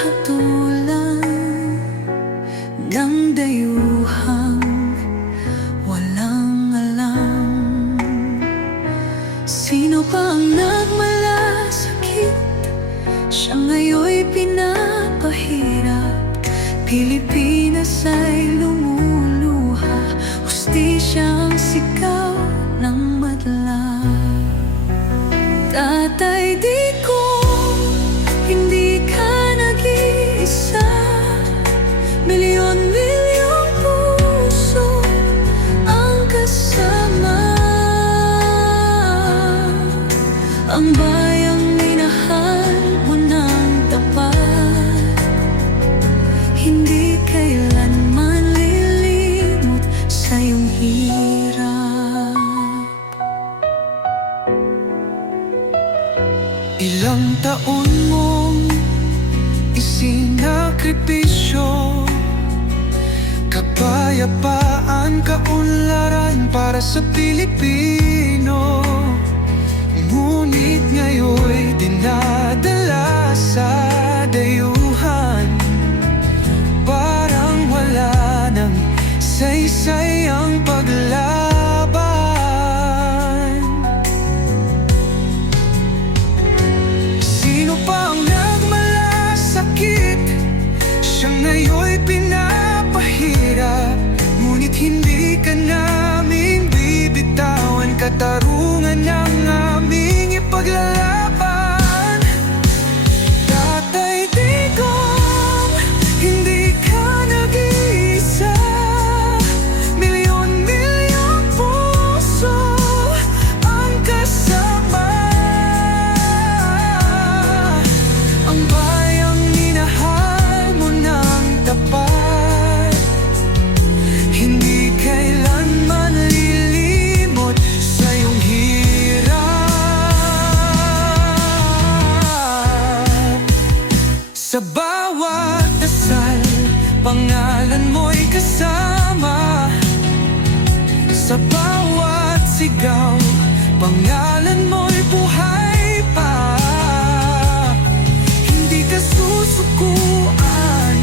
hatulan ng dayuhang walang alam. Sino pa ang nagmalasakit? Siya ngayon'y pinapahirap. Pilipinas ay lumuluha, hustisya ang sigaw ng madla. Tatay Digong, hindi ka nag-iisa. Milyon-milyong puso ang kasama. Ang bayang minahal mo ng tapat, hindi kailanman lilimot sa iyong hirap. Ilang taon mong isinakripisyo, kapayapaan, kaunlaran para sa Pilipino. Ngunit ngayon'y dinadala sa dayuhan, parang wala nang saysay ang paglaban. Sino pa ang nagmalasakit? Siya ngayon'y pinapahirap. Ngunit hindi ka namin bibitawan, katarungan ng aming ipaglalaban. Tatay Digong, hindi ka nag-iisa. Milyon-milyong puso ang kasama. Ang bayang minahal mo ng tapat, hindi kailanman lilimot sa iyong hirap. Sa bawat dasal, pangalan mo'y kasama. Sa bawat sigaw, pangalan mo'y buhay pa. Hindi ka susukuan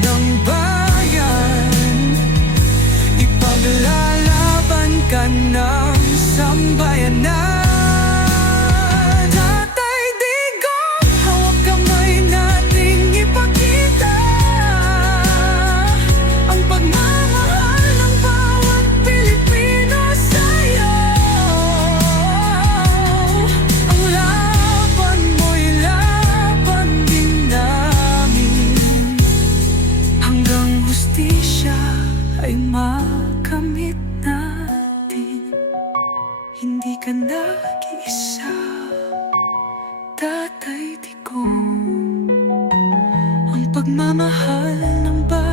ng bayan, ipaglalaban ka ng sambayanan. Tatay Digong, hawak kamay nating ipakita ang pagmamahal ng bawat Pilipino sa'yo. Ang laban mo'y laban din namin, hanggang hustisya ay makamit natin. Hindi ka nag-iisa, Tatay Digong. Ang pagmamahal ng bayan